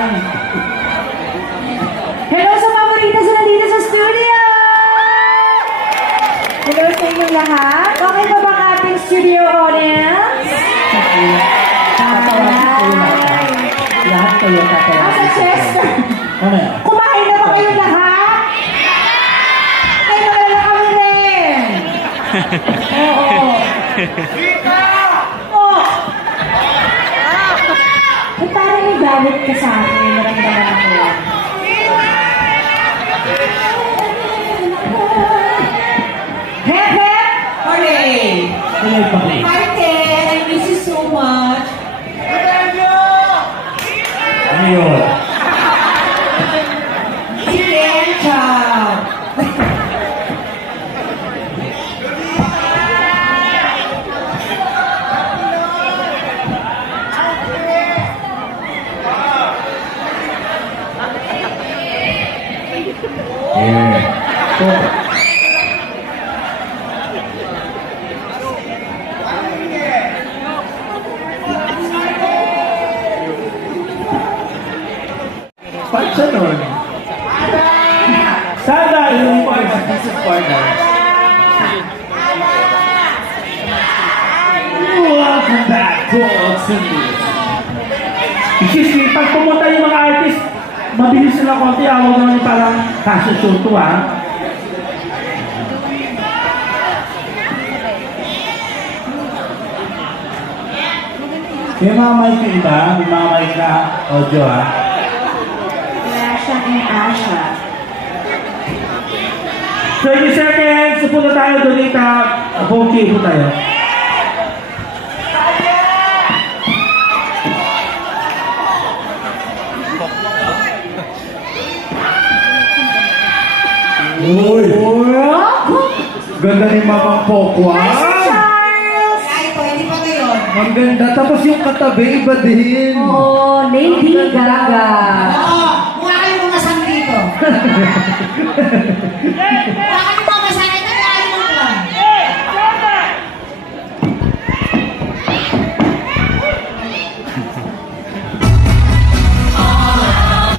yan. Hello sa paborito sa nandito sa studio! Hello sa inyong lahat. Okay ba ba ang ating studio audience? Lahat kayo tatawagin. Asa Chester? Ano yan? Kumain na ba kayong lahat? Ay, wala kami rin. Oo. Oh. Eh, parang may galit ka sa akin. Naramdaman ako. Hep, hep! Hooray! Ano pa rin? Hi, Ted. I miss you so much. Ano yun? Chicken chop. Yeah. So, paano siya nun? Sana yung this is partner. Welcome back to Oxen News. Excuse me, pag pumunta yung mga artist, mabilis sila konti, awag naman yung parang kaso-shoto ha. May mga mic yung iba, may mga mic na audio ha. Asha and Asha. 30 seconds, pupunta tayo doon dito. Okay po tayo. Uy! Ganda ni Mamang Pokwa. Charles! Ay, pwede pa ngayon. Ang ganda. Tapos yung katabi, iba din. Oh, Lady Gaga.